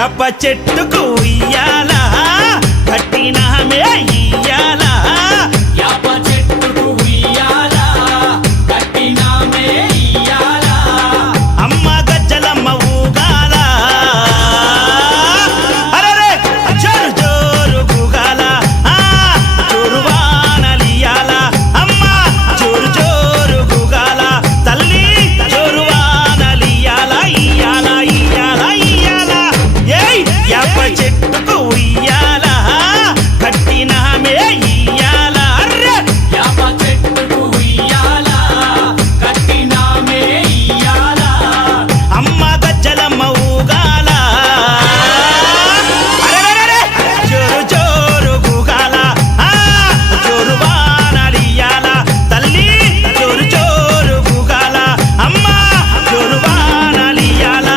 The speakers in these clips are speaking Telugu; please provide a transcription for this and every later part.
యాప చెట్టుకు ఉయ్యాలా కట్టినామే ఇయ్యాలా యాప చెట్టుకు ఉయ్యాలా కట్టినామే ఇయ్యాలా అమ్మ గజ్జలమ్మ ఊగాల అరెరే జోరు జోరు గుగాల జోరు వానలియాల అమ్మ జోరు జోరు గుగాల తల్లి జోరు వానలియాల ఇయ్యాల ఇయ్యాల ఇయ్యాల ఏయ్ యాప చెట్టుకు ఉయ్యాల కట్టినామే ఇయ్యాల అర్రే యాప చెట్టుకు ఉయ్యాలా కట్టినామే ఇయ్యాలా అమ్మ గజ్జలమ్మ ఊగాల అరెరెరెరె జోరు జోరు గుగాల జోరు వానలియాల తల్లి జోరు జోరు గుగాల అమ్మ జోరు వానలియాల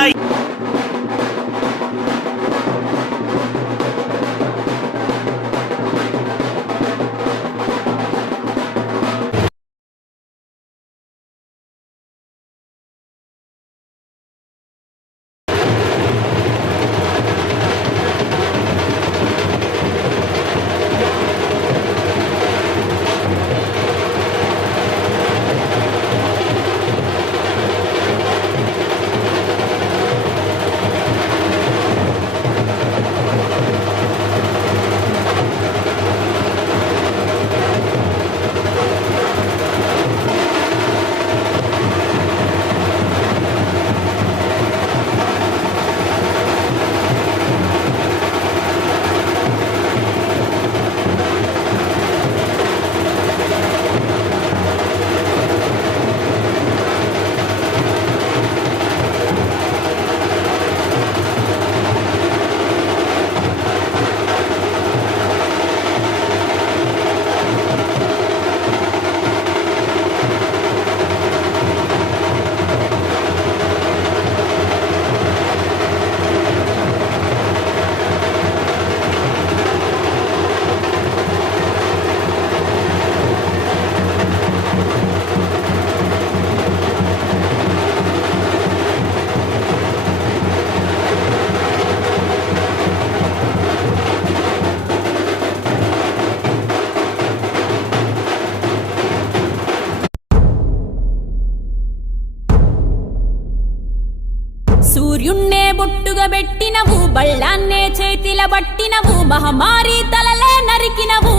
సూర్యున్నే బొట్టుగా పెట్టినవు బళ్ళాన్నే చేతిల బట్టినవు మహమారి తలలే నరికినవు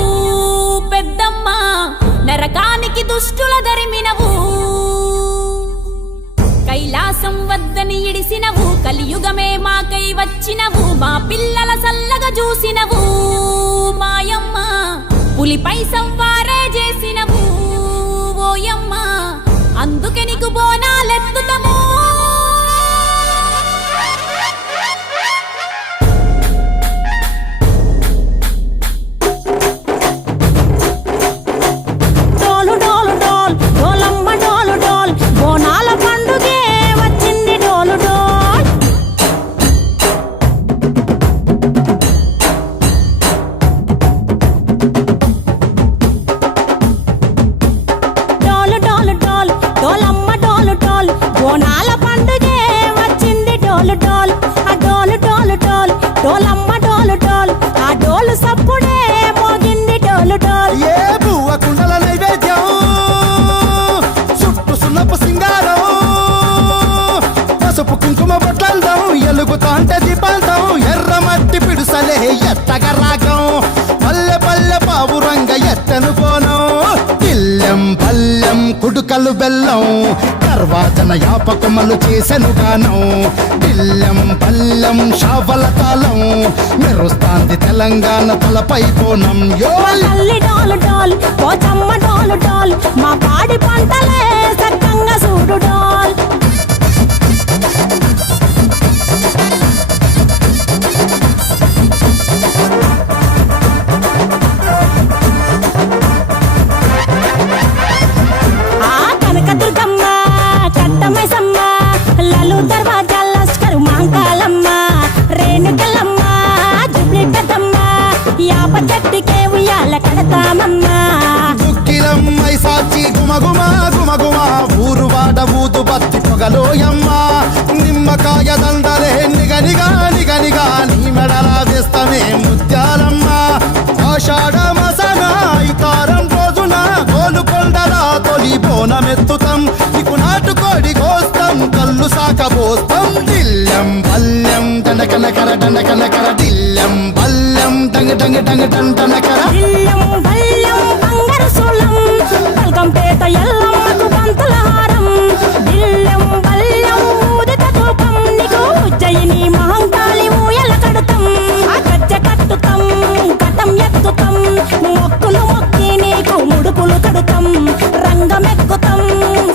పెద్దమ్మ నరకానికి దుష్టుల దరిమినవు కైలాసం వద్దని ఇడిసినవు కలియుగమే మాకై వచ్చినవు మా పిల్లల సల్లగా చూసినవు మాయమ్మ పులిపై సంవారే చేసినవు ఓయమ్మ అందుకే నీకు బోనాలెత్తుతము ఎలుగుతాంటే దీపాలతో ఎర్రమట్టి పిడుసలే ఎత్తగ రాగం పల్లె పల్లె పావురంగ ఎత్తను పోను పిల్లెం పల్లెం కుడుకలు బెల్లం తర్వాతన యాపకమలు చేసెను గానం పిల్లెం పల్లెం షావల తాళం మెరుస్తాంది తెలంగాణ తలపై కోణం డోలు డోల్ పోచమ్మ డోలు డోల్ మా పాడి పంటలే సక్కంగా చూడు డోల్ పొగలోయమ్మ నిమ్మకాయ దండలే నిగనిగా నిగనిగా చేస్తామే ముత్యాలమ్మ. ఆషాఢ మాసాన ఐతారం రోజున గోలుకొండల తొలి బోనమెత్తుతాం. నీకు నాటుకోడి కోస్తాం, కళ్ళు సాకబోస్తాం. దిల్లం పల్లెం దండకనకర దండకనకర దిల్లం పల్లెం డంగ డంగ డంగ డండనకర. ఇల్లం బల్లం బంగారు సోలం పల్కంపేట ఎల్లమ్మకు పంతుల హారం. ఇల్లం బల్లం ఊదిత ధూపం నీకు ఉజ్జయిని మహంకాళి ఊయల కడుతాం. ఆ గజ్జ కట్టుతాం, కటం ఎత్తుతాం, మొక్కులు మొక్కి నీకు ముడుపులు కడుతాం. రంగమెక్కుతాం,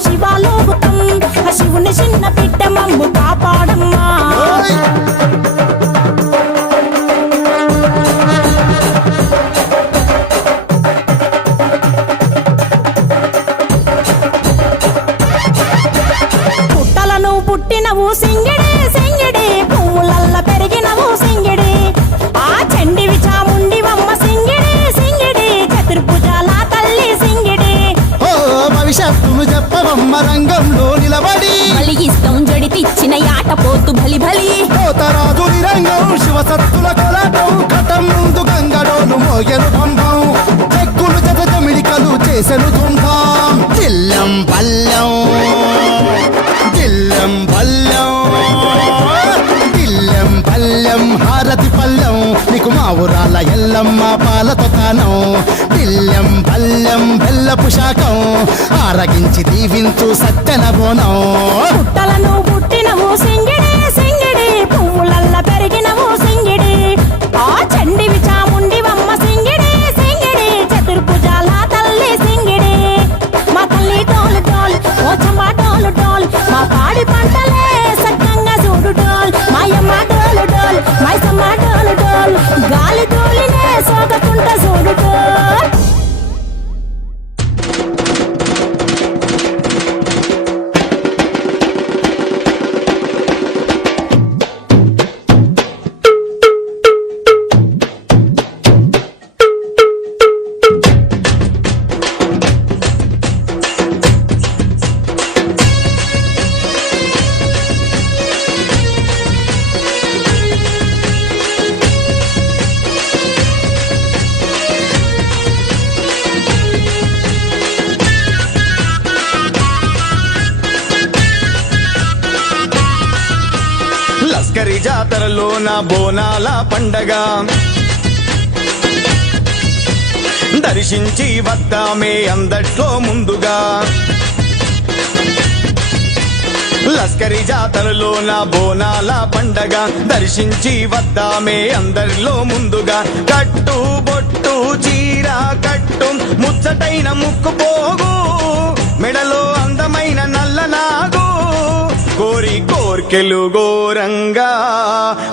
శివాలోగుతాం, ఆ శివుని చిన్న బిడ్డ మమ్ము కాపాడమ్మా. ఓయ్! పుట్టలను పుట్టినవు సింగిడి సింగిడి, పువ్వులల్ల పెరిగినవు సింగిడి. ఆ చండివి చాముండివమ్మ సింగిడి సింగిడి, చతుర్భుజాల తల్లి సింగిడి. ఓ భవిష్యత్తును చెప్పవమ్మ రంగంలో నిలబడి. బలిగిస్తాం జడితిచ్చిన యాట పోతు బలి బలి. కోతరాజు నిరంగం శివసత్తుల కోలాటం. కటం ముందు గంగడోలు మోగెను పంపం. చెక్కులు జత జమిడికలు చేసెను తుంటాం. దిల్లం పల్లెం దిల్లం పల్లెం దిల్లం పల్లెం హారతి పల్లెం. నీకు మా ఊరాల ఎల్లమ్మ పాలతో తానం. దిల్లం పల్లెం బెల్లపు శాఖం. ఆరగించి దీవించు సత్తెన బోనం. పుట్టలను పుట్టినవు సింగిడి సింగిడి, పువ్వులల్ల పెరిగినవు సింగిడి. ఆ చండివి చాముండివమ్మ సింగిడి సింగిడి, చతుర్భుజాల తల్లి సింగిడి. మా తల్లి డోలు డోల్ ఓ చమ్మ డోలు డోల్, మా పాడి పంటలే సక్కంగా చూడు డోల్. మాయమ్మ డోలు డోల్ మైసమ్మ డోలు డోల్, గాలి డోలినే సోకకుంట చూడు డోల్. లస్కరి జాతరలో నా బోనాల పండగ దర్శించి వద్దామే అందట్లో ముందుగా. లస్కరి జాతరలో నా బోనాల పండగ దర్శించి వద్దామే అందరిలో ముందుగా. కట్టు బొట్టు చీర కట్టు ముచ్చటైన ముక్కు పోగు, మెడలో అందమైన నల్ల నాగు. కోరి కోర్కెలు గోరంగా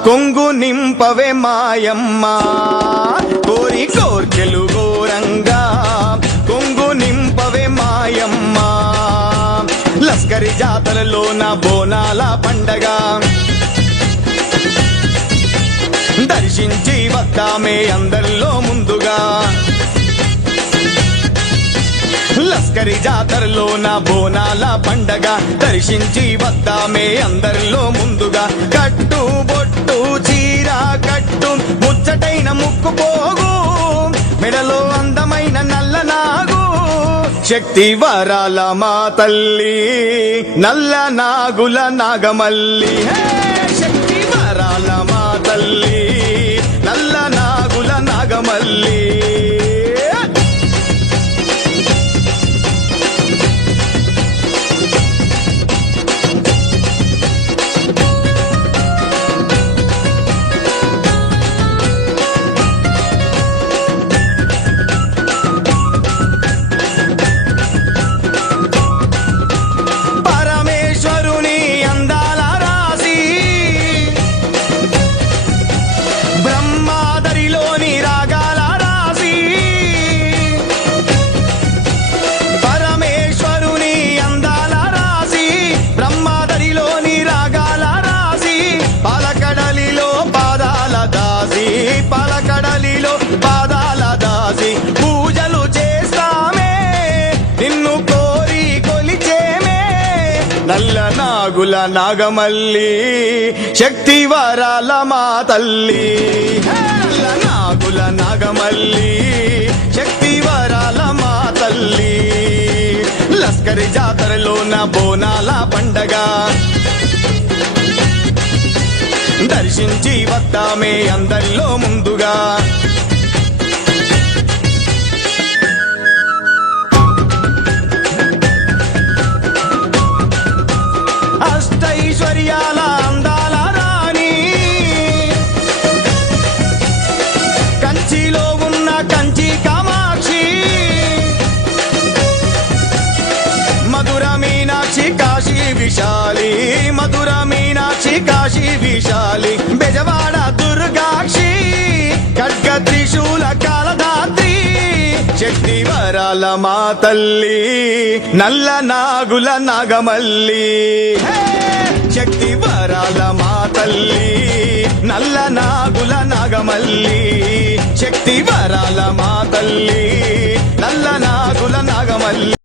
కొంగు నింపవే మాయమ్మ. కోరి కోర్కెలు గోరంగా కొంగు నింపవే మాయమ్మ. లస్కరి జాతరలో నా బోనాల పండగ దర్శించి వద్దామే అందరిలో ముందుగా. లస్కరి జాతరలో నా బోనాల పండగ దర్శించి వద్దామే అందరిలో ముందుగా. కట్టు బొట్టు చీర కట్టు ముచ్చటైన ముక్కు పోగు, మెడలో అందమైన నల్ల నాగు. శక్తి వరాల మా తల్లి నల్ల నాగుల నాగమల్లి. హే! శక్తి వరాల మా తల్లి నల్ల నాగుల నాగమల్లి. పరమేశ్వరుని అందాల రాసి బ్రహ్మాదరిలోని రాగాల రాసి. నల్ల నాగుల నాగమల్లి శక్తి వరాల మా తల్లి నల్ల నాగుల నాగమల్లి శక్తి వరాల మా తల్లి లస్కరి జాతరలోన బోనాల పండగ దర్శించి వద్దామే అందరిలో ముందుగా అష్టైశ్వర్యాల అందాల రాణి కంచిలో ఉన్న కంచి కామాక్షి మధుర మీనాక్షి కాశీ విశాలి మధుర మీనాక్షి కాశీ విశాలి బెజవాడ దుర్గాక్షి ఖడ్గ త్రిశూల కాలధాత్రి శక్తి వరాల మా తల్లి నల్ల నాగుల నాగమల్లి శక్తి వరాల మా తల్లి నల్ల నాగుల నాగమల్లి శక్తి వరాల మా తల్లి నల్ల నాగుల నాగమల్లి